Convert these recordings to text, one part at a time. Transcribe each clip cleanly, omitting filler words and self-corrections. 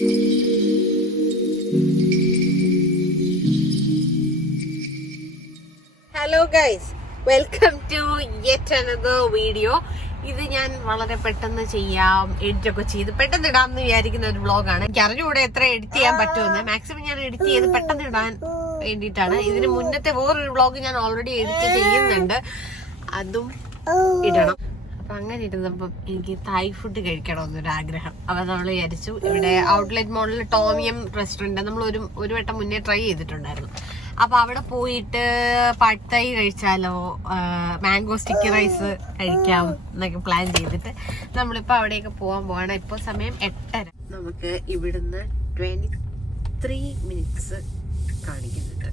Hello guys, welcome to yet another video. ഇത് ഞാൻ വളരെ പെട്ടെന്ന് ചെയ്യാം, എഡിറ്റൊക്കെ ചെയ്ത് പെട്ടെന്ന് ഇടാമെന്ന് വിചാരിക്കുന്ന ഒരു വ്ളോഗാണ്. എനിക്ക് അറിഞ്ഞുകൂടെ എത്ര എഡിറ്റ് ചെയ്യാൻ പറ്റുമെന്ന്. മാക്സിമം ഞാൻ എഡിറ്റ് ചെയ്ത് പെട്ടെന്ന് ഇടാൻ വേണ്ടിയിട്ടാണ്. ഇതിന് മുന്നത്തെ വേറൊരു വ്ളോഗ് ഞാൻ ഓൾറെഡി എഡിറ്റ് ചെയ്യുന്നുണ്ട്, അതും ഇടണം. അപ്പൊ അങ്ങനെ ഇരുന്നപ്പം എനിക്ക് തായ് ഫുഡ് കഴിക്കണമെന്നൊരു ആഗ്രഹം. അപ്പൊ നമ്മൾ വിചാരിച്ചു, ഇവിടെ ഔട്ട്ലെറ്റ് മോളിൽ ടോമിയം റെസ്റ്റോറന്റ് നമ്മൾ ഒരു വട്ടം മുന്നേ ട്രൈ ചെയ്തിട്ടുണ്ടായിരുന്നു. അപ്പൊ അവിടെ പോയിട്ട് പാഡ് തൈ കഴിച്ചാലോ, മാംഗോ സ്റ്റിക്കി റൈസ് കഴിക്കാം എന്നൊക്കെ പ്ലാൻ ചെയ്തിട്ട് നമ്മളിപ്പോ അവിടെയൊക്കെ പോകാൻ പോവാണ്. ഇപ്പൊ സമയം 8:30. നമുക്ക് ഇവിടുന്ന് 23 മിനിറ്റ്സ് കാണിക്കുന്നുണ്ട്.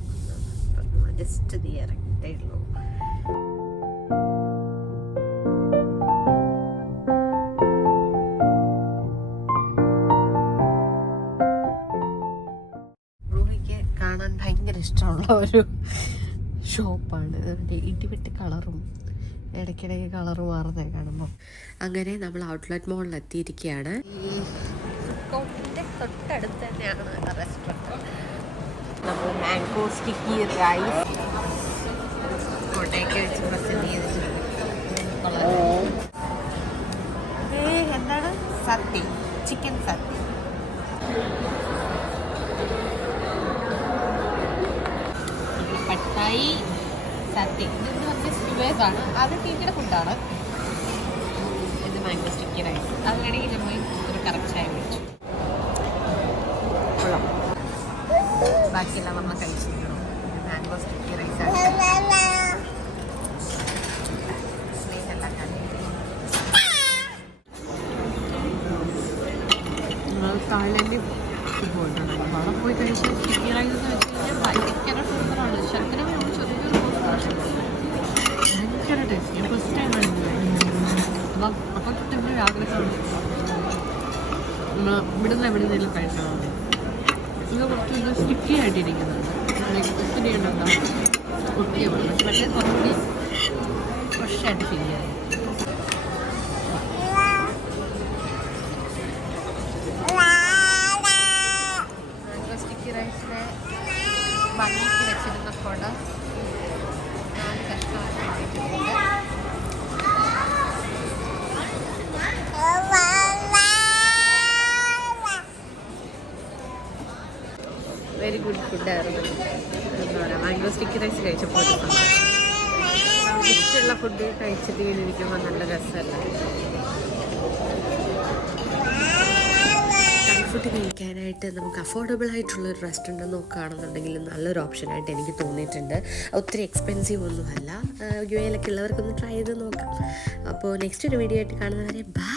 ജസ്റ്റ് ഇറങ്ങിട്ടേ ഉള്ളൂ. കാണാൻ ഭയങ്കര ഇഷ്ടമുള്ള ഒരു ഷോപ്പാണ്. ഇടിവെട്ട് കളറും ഇടയ്ക്കിടയ്ക്ക് കളറ് മാറുന്നത് കാണുമ്പോൾ. അങ്ങനെ നമ്മൾ ഔട്ട്ലെറ്റ് മോളിൽ എത്തിയിരിക്കുകയാണ്. തൊട്ടടുത്ത് തന്നെയാണ് റെസ്റ്റോറൻറ്റ്. നമ്മൾ മാംഗോ സ്റ്റിക്കി റൈസ് കൊട്ടയൊക്കെ വെച്ച് പ്രസൻറ്റ് ചെയ്തിട്ടുണ്ട്. എന്താണ് സത്തി, ചിക്കൻ സത്തി. പട്ടായി സത്തി ഇത് കുറച്ച് സ്റ്റുവേഴ്സാണ്, അത് ടീച്ചറുടെ ഫുഡാണ്. ഇത് മാംഗോ സ്റ്റിക്കി റൈസ്. അത് വേണമെങ്കിൽ നമ്മൾ ഒരു കറക്റ്റ് ചായ മേടിച്ചു. ബാക്കിയെല്ലാം നമ്മൾ കഴിച്ചിരിക്കണം. മാംഗോ സ്റ്റിക്കി റൈസ് ആണ്. തായ്ലൻഡിൽ പോയിട്ടുണ്ട്. അവിടെ പോയി കഴിച്ചാൽ സ്റ്റിക്കി റൈസ് എന്ന് വെച്ച് കഴിഞ്ഞാൽ ഭയങ്കര സൂപ്പറാണ്. ശർക്കര നമ്മൾ ചെറിയൊരു ഭയങ്കര ടേസ്റ്റ്. ഞാൻ ഫസ്റ്റ് ടൈമാണ് അപ്പം അപ്പോഴത്തെ ആഗ്രഹമാണ് നമ്മൾ ഇവിടുന്ന് കഴിക്കണം. ഇത് കുറച്ച് സ്റ്റിക്കി ആയിട്ടിരിക്കുന്നുണ്ട്. ഒത്തിരി ഉണ്ടാവും ഒട്ടിയ പോലെ, പക്ഷേ കുറച്ചുകൂടി ഫ്രഷായിട്ട് ഫീൽ ചെയ്യാം. ഭംഗിക്ക് വെച്ചിരുന്ന കൊട 4 കഷ്ണമാക്കി വാങ്ങിച്ചിട്ടുണ്ട്. വെരി ഗുഡ് ഫുഡായിരുന്നു. എന്താ പറയുക, മാംഗോ സ്റ്റിക്കി റൈസ് കഴിച്ചപ്പോൾ ഇഷ്ടമുള്ള ഫുഡ് കഴിച്ചിട്ട് ഇങ്ങനെ ഇരിക്കുമ്പോൾ നല്ല രസമല്ല. ഫുഡ് കഴിക്കാനായിട്ട് നമുക്ക് അഫോർഡബിൾ ആയിട്ടുള്ളൊരു റെസ്റ്റോറൻറ്റ് നോക്കുകയാണെന്നുണ്ടെങ്കിൽ നല്ലൊരു ഓപ്ഷനായിട്ട് എനിക്ക് തോന്നിയിട്ടുണ്ട്. ഒത്തിരി എക്സ്പെൻസീവ് ഒന്നുമല്ല. യു എയിലൊക്കെ ഉള്ളവർക്കൊന്ന് ട്രൈ ചെയ്ത് നോക്കാം. അപ്പോൾ നെക്സ്റ്റ് ഒരു വീഡിയോ ആയിട്ട് കാണുന്നവരെ ബൈ.